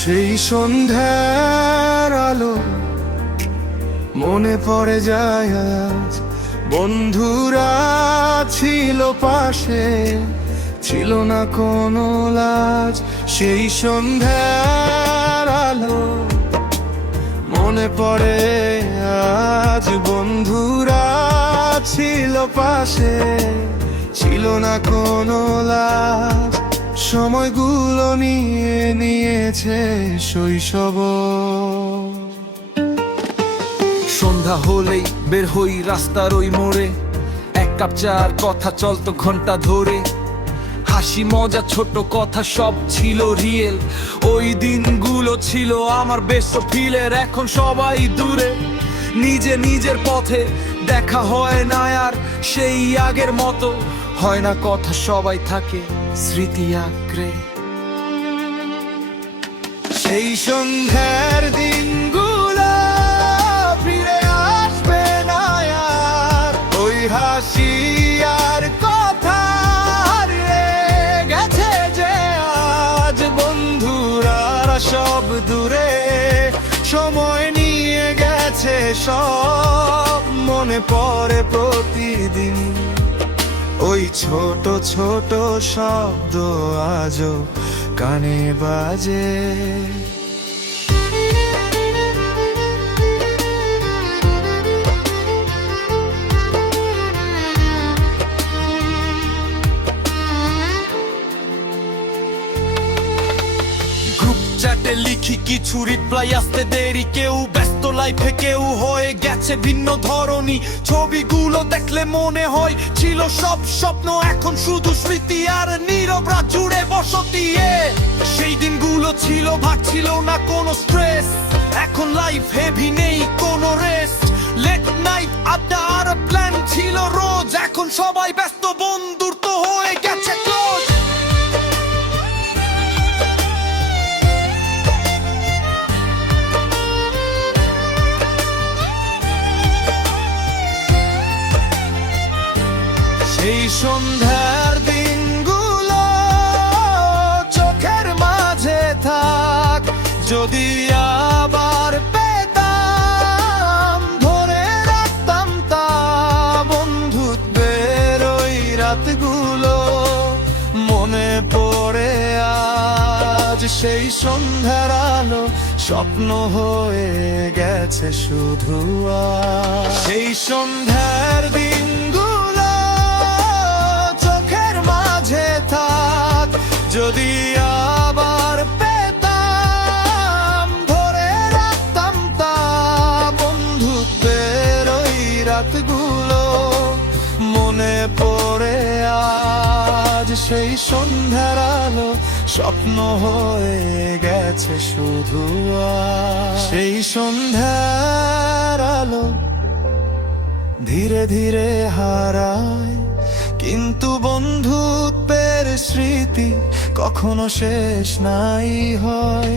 সেই সন্ধ্যার আলো মনে পড়ে যায় আজ, বন্ধুরা ছিল পাশে, ছিল না কোনো লাজ। সেই সন্ধ্যার আলো মনে পড়ে আজ, বন্ধুরা ছিল পাশে, ছিল না কোনো লাজ। সময়গুলো নিয়ে নিয়েছে শৈশব। সন্ধ্যা হলেই বের হই রাস্তার ওই মোড়ে, এক কাপ চার কথা চলতো ঘন্টা ধরে। হাসি মজা ছোট কথা সব ছিল রিয়েল, ওই দিনগুলো ছিল আমার বেস্ট ফিলের। এখন সবাই দূরে নিজে নিজের পথে, দেখা হয় না আর সেই আগের মতো। হয় না কথা, সবাই থাকে স্মৃতি আঁকড়ে। সেই সন্ধ্যার দিনগুলো ফিরে আসবে না আর, ওই হাসি আর কথা হারিয়ে গেছে যে আজ। বন্ধুরা সব দূরে, সময় নিয়ে গেছে সব, মনে পড়ে প্রতিদিন ওই ছোট ছোট শব্দ আজও কানে বাজে। চ্যাটে লিখি কিছু, রিপ্লাই আসতে দেরি। কেউ ব্যস্ত লাইফে, কেউ হয়ে গেছে ভিন্ন ধরনী। ছবিগুলো দেখলে মনে হয় ছিল সব স্বপ্ন, এখন শুধু স্মৃতি আর নীরব রাত জুড়ে বসতি। সেই দিনগুলো ছিল ভাগ, ছিল না কোনো স্ট্রেস। এখন লাইফ হেভি, নেই কোনো রেস্ট। লেট নাইট আড্ডা আর প্ল্যান ছিল রোজ, এখন সবাই ব্যস্ত, বন্ধুর তো হয়ে গেছে ক্লোজ। সেই সন্ধ্যার দিনগুলো চোখের মাঝে থাক, যদি আবার পেতাম ধরে রাখতাম তা। বন্ধুত্বের ওই রাতগুলো মনে পড়ে আজ, সেই সন্ধ্যার আলো স্বপ্ন হয়ে গেছে শুধু আজ। সেই সন্ধ্যার দিনগুলো চোখের মাঝে থাক, যদি আবার পেতাম ধরে রাখতাম তা। বন্ধুত্বের ওই রাতগুলো মনে পড়ে আজ, সেই সন্ধ্যার আলো স্বপ্ন হয়ে গেছে শুধু আজ। সেই সন্ধ্যার আলো ধীরে ধীরে হারায়, কিন্তু বন্ধুত্বের স্মৃতি কখনো শেষ নাই হয়।